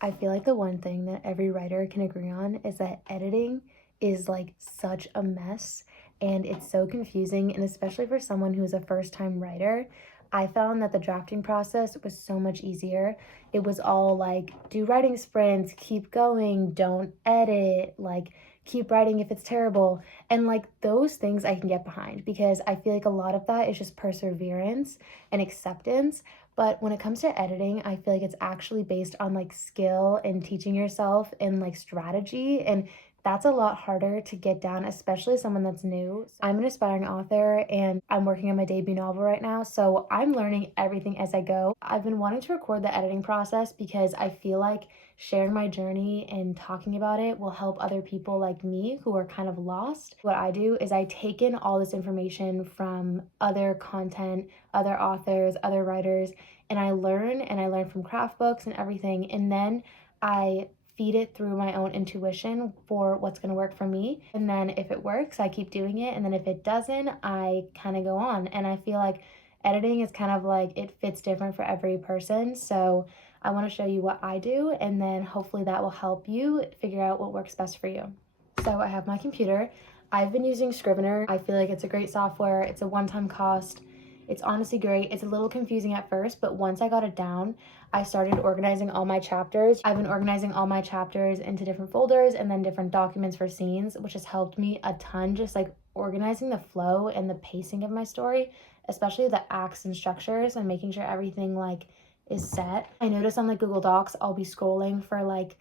I feel like the one thing that every writer can agree on is that editing is like such a mess and it's so confusing. And especially for someone who is a first time writer, I found that the drafting process was so much easier. It was all like, do writing sprints, keep going, don't edit, like, keep writing if it's terrible. And like those things I can get behind because I feel like a lot of that is just perseverance and acceptance. But when it comes to editing, I feel like it's actually based on like skill and teaching yourself and like strategy. And that's a lot harder to get down, especially someone that's new. I'm an aspiring author and I'm working on my debut novel right now. So I'm learning everything as I go. I've been wanting to record the editing process because I feel like sharing my journey and talking about it will help other people like me who are kind of lost. What I do is I take in all this information from other content, other authors, other writers, and I learn from craft books and everything. And then I feed it through my own intuition for what's going to work for me. And then if it works, I keep doing it. And then if it doesn't, I kind of go on. And I feel like editing is kind of like it fits different for every person. So I want to show you what I do, and then hopefully that will help you figure out what works best for you. So I have my computer. I've been using Scrivener. I feel like it's a great software. It's a one-time cost. It's honestly great. It's a little confusing at first, but once I got it down, I started organizing all my chapters. I've been organizing all my chapters into different folders and then different documents for scenes, which has helped me a ton, just like organizing the flow and the pacing of my story, especially the acts and structures and making sure everything like is set. I notice on like Google Docs, I'll be scrolling for like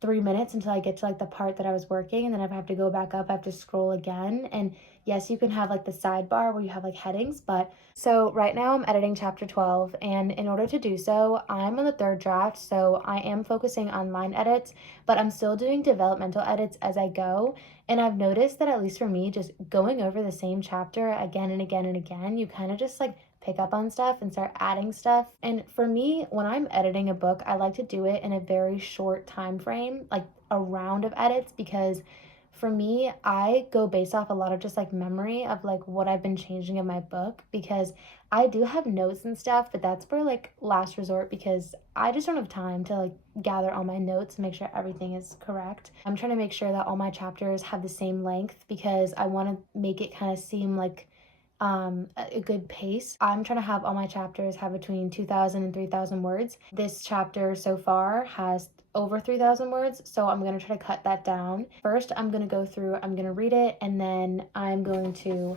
3 minutes until I get to like the part that I was working, and then if I have to go back up, I have to scroll again. And yes, you can have like the sidebar where you have like headings, but so right now I'm editing chapter 12, and in order to do so, I'm on the third draft, so I am focusing on line edits, but I'm still doing developmental edits as I go. And I've noticed that at least for me, just going over the same chapter again and again and again, you kind of just like pick up on stuff and start adding stuff. And for me, when I'm editing a book, I like to do it in a very short time frame, like a round of edits, because for me, I go based off a lot of just like memory of like what I've been changing in my book, because I do have notes and stuff, but that's for like last resort because I just don't have time to like gather all my notes and make sure everything is correct. I'm trying to make sure that all my chapters have the same length because I want to make it kind of seem like a good pace. I'm trying to have all my chapters have between 2,000 and 3,000 words. This chapter so far has over 3,000 words, so I'm going to try to cut that down. First, I'm going to go through, I'm going to read it, and then I'm going to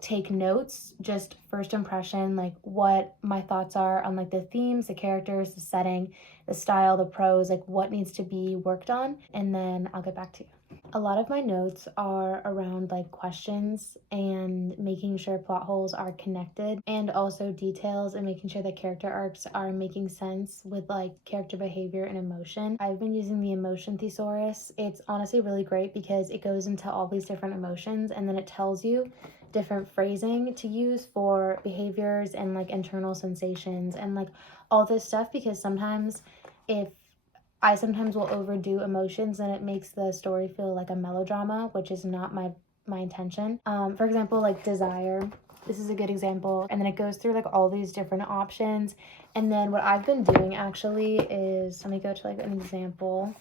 take notes, just first impression, like what my thoughts are on like the themes, the characters, the setting, the style, the prose, like what needs to be worked on, and then I'll get back to you. A lot of my notes are around like questions and making sure plot holes are connected, and also details and making sure that character arcs are making sense with like character behavior and emotion. I've been using the emotion thesaurus. It's honestly really great because it goes into all these different emotions and then it tells you different phrasing to use for behaviors and like internal sensations and like all this stuff, because sometimes if I sometimes will overdo emotions and it makes the story feel like a melodrama, which is not my intention. For example, like desire. This is a good example. And then it goes through like all these different options. And then what I've been doing actually is, let me go to like an example.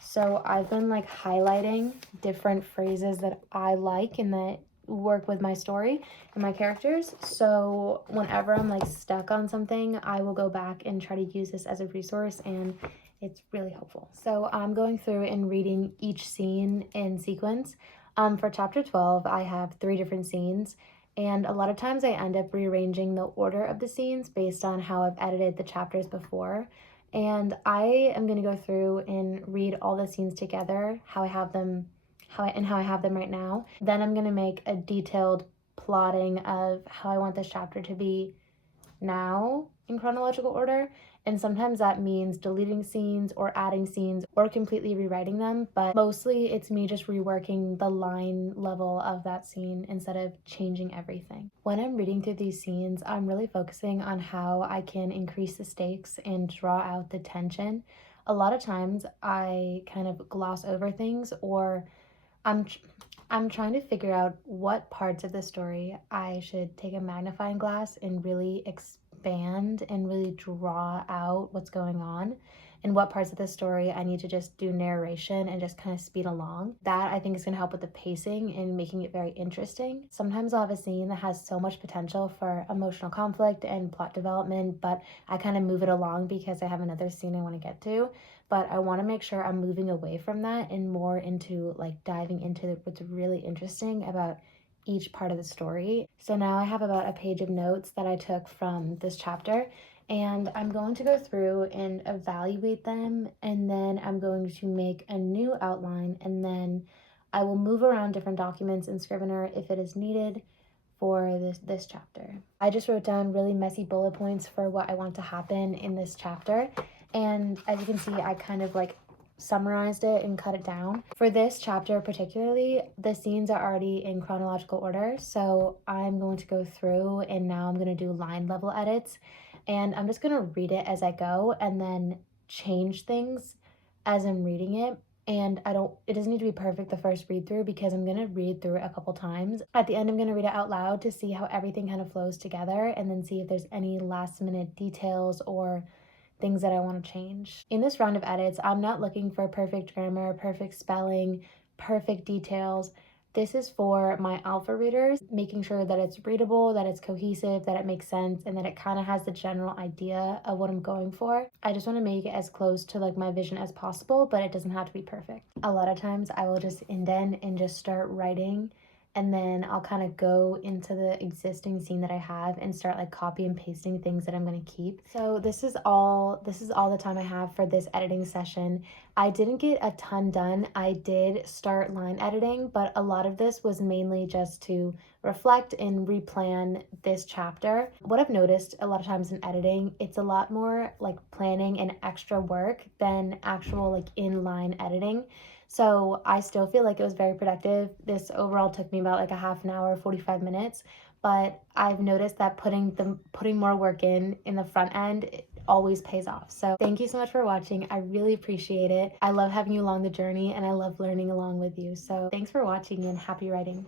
So I've been like highlighting different phrases that I like and that work with my story and my characters. So whenever I'm like stuck on something, I will go back and try to use this as a resource, and it's really helpful. So I'm going through and reading each scene in sequence. For chapter 12, I have 3 different scenes, and a lot of times I end up rearranging the order of the scenes based on how I've edited the chapters before. And I am going to go through and read all the scenes together, how I have them, how I have them right now. Then I'm going to make a detailed plotting of how I want this chapter to be now in chronological order. And sometimes that means deleting scenes or adding scenes or completely rewriting them, but mostly it's me just reworking the line level of that scene instead of changing everything. When I'm reading through these scenes, I'm really focusing on how I can increase the stakes and draw out the tension. A lot of times I kind of gloss over things, or I'm I'm trying to figure out what parts of the story I should take a magnifying glass and really expand and really draw out what's going on. and what parts of the story I need to just do narration and just kind of speed along. That I think is going to help with the pacing and making it very interesting. Sometimes I'll have a scene that has so much potential for emotional conflict and plot development, but I kind of move it along because I have another scene I want to get to. But I want to make sure I'm moving away from that and more into like diving into what's really interesting about each part of the story. So now I have about a page of notes that I took from this chapter, and I'm going to go through and evaluate them, and then I'm going to make a new outline, and then I will move around different documents in Scrivener if it is needed for this chapter. I just wrote down really messy bullet points for what I want to happen in this chapter, and as you can see, I kind of like summarized it and cut it down. For this chapter particularly, the scenes are already in chronological order, so I'm going to go through and now I'm going to do line level edits, and I'm just going to read it as I go and then change things as I'm reading it. And it doesn't need to be perfect the first read through because I'm going to read through it a couple times. At the end, I'm going to read it out loud to see how everything kind of flows together and then see if there's any last minute details or things that I want to change. In this round of edits, I'm not looking for perfect grammar, perfect spelling, perfect details. This is for my alpha readers, making sure that it's readable, that it's cohesive, that it makes sense, and that it kind of has the general idea of what I'm going for. I just want to make it as close to like my vision as possible, but it doesn't have to be perfect. A lot of times I will just indent and just start writing, and then I'll kind of go into the existing scene that I have and start like copy and pasting things that I'm going to keep. So this is all the time I have for this editing session. I didn't get a ton done. I did start line editing, but a lot of this was mainly just to reflect and replan this chapter. What I've noticed a lot of times in editing, it's a lot more like planning and extra work than actual like inline editing. So I still feel like it was very productive. This overall took me about like a half an hour, 45 minutes, but I've noticed that putting more work in the front end, it always pays off. So thank you so much for watching. I really appreciate it. I love having you along the journey and I love learning along with you. So thanks for watching and happy writing.